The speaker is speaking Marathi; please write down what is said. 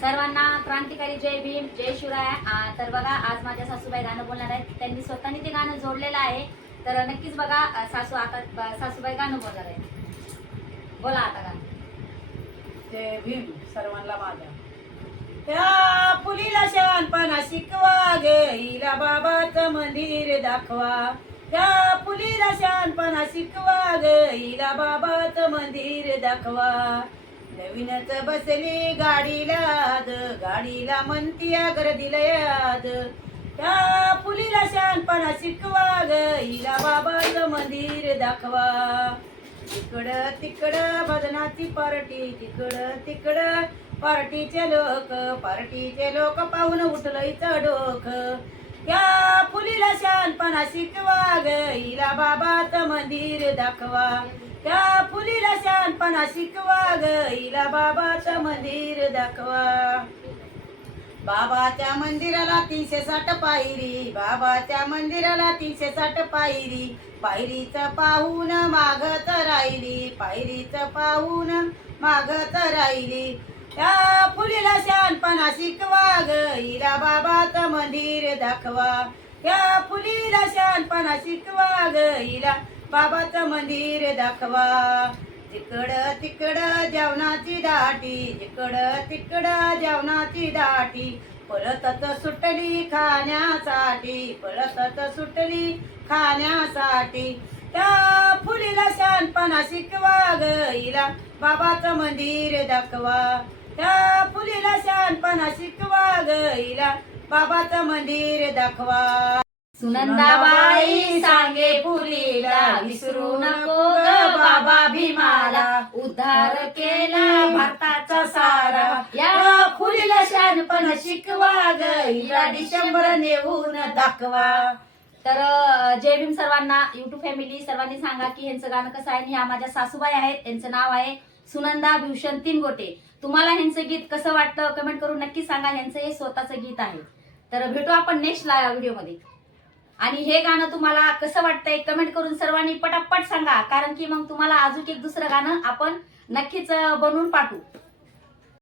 सर्वांना क्रांतिकारी जय भीम जय शिवराय. तर बघा आज माझ्या सासूबाई गाणं बोलणार आहेत. त्यांनी स्वतःने ते गाणं जोडलेलं आहे. तर नक्कीच बघा सासू आता सासूबाई गाणं बोलणार आहे बोला आता गाणं. जय भीम सर्वांना माझ्या. त्या पुलीला शहाणपणा शिकवा गे हिला बाबाचं मंदिर दाखवा. त्या पुलीला शहाणपणा शिकवा गे हिला बाबाचं मंदिर दाखवा. नवीनच बसली गाडीला आद गाडीला म्हणतीया गर्दीला याद. त्या पुलीला शहाणपणा शिकवा ग हिला बाबाचं मंदिर दाखवा. तिकडं तिकडं भजनाची पार्टी तिकडं तिकडं पार्टीचे लोक पार्टीचे लोक पाहून उठलंय डोक या फुलीला शानपणा शिकवा ग हिला बाबाचं मंदिर दाखवा. त्या लहानपणा शिकवा ग हिला बाबाचं मंदिर दाखवा. बाबाच्या मंदिराला तीनशे साठ पायरी बाबाच्या मंदिराला तीनशे साठ पायरी. पायरीच पाहून मागत राहिली पायरीच पाहून मागत राहिली. त्या फुलीला शहाणपणा शिकवा ग हिला बाबाचं मंदिर दाखवा. त्या फुलीला शहाणपणा शिकवा ग हिला बाबाचं मंदिर दाखवा. तिकडं तिकडं जेवणाची दाटी तिकडं तिकड जेवणाची दाटी पळतच सुटली खाण्यासाठी पळतच सुटली खाण्यासाठी. त्या फुलीला शानपणा शिकवा गईला बाबाचं मंदिर दाखवा. त्या फुलीला शानपणा शिकवा गईला बाबाचं मंदिर दाखवा. सुनंदाबाई सांग उद्धार केला भारताचा सारा. या फुलीला शानपण शिकवा ग हिला डिसेंबर नेऊन दाखवा. तर जय भीम सर्वांना युट्यूब फॅमिली सर्वांनी सांगा की यांचं गाणं कसं आहे ह्या माझ्या सासूबाई आहेत त्यांचं नाव आहे सुनंदा भूषण तीनगोटे. तुम्हाला ह्यांचं गीत कसं वाटतं कमेंट करून नक्की सांगा ह्यांचं हे स्वतःचं गीत आहे. तर भेटू आपण नेक्स्ट व्हिडिओमध्ये आणि हे गाणं तुम्हाला कसं वाटतंय कमेंट करून सर्वांनी पटापट सांगा कारण की मग तुम्हाला अजून एक दुसरं गाणं आपण नक्कीच बनवून पाठवू.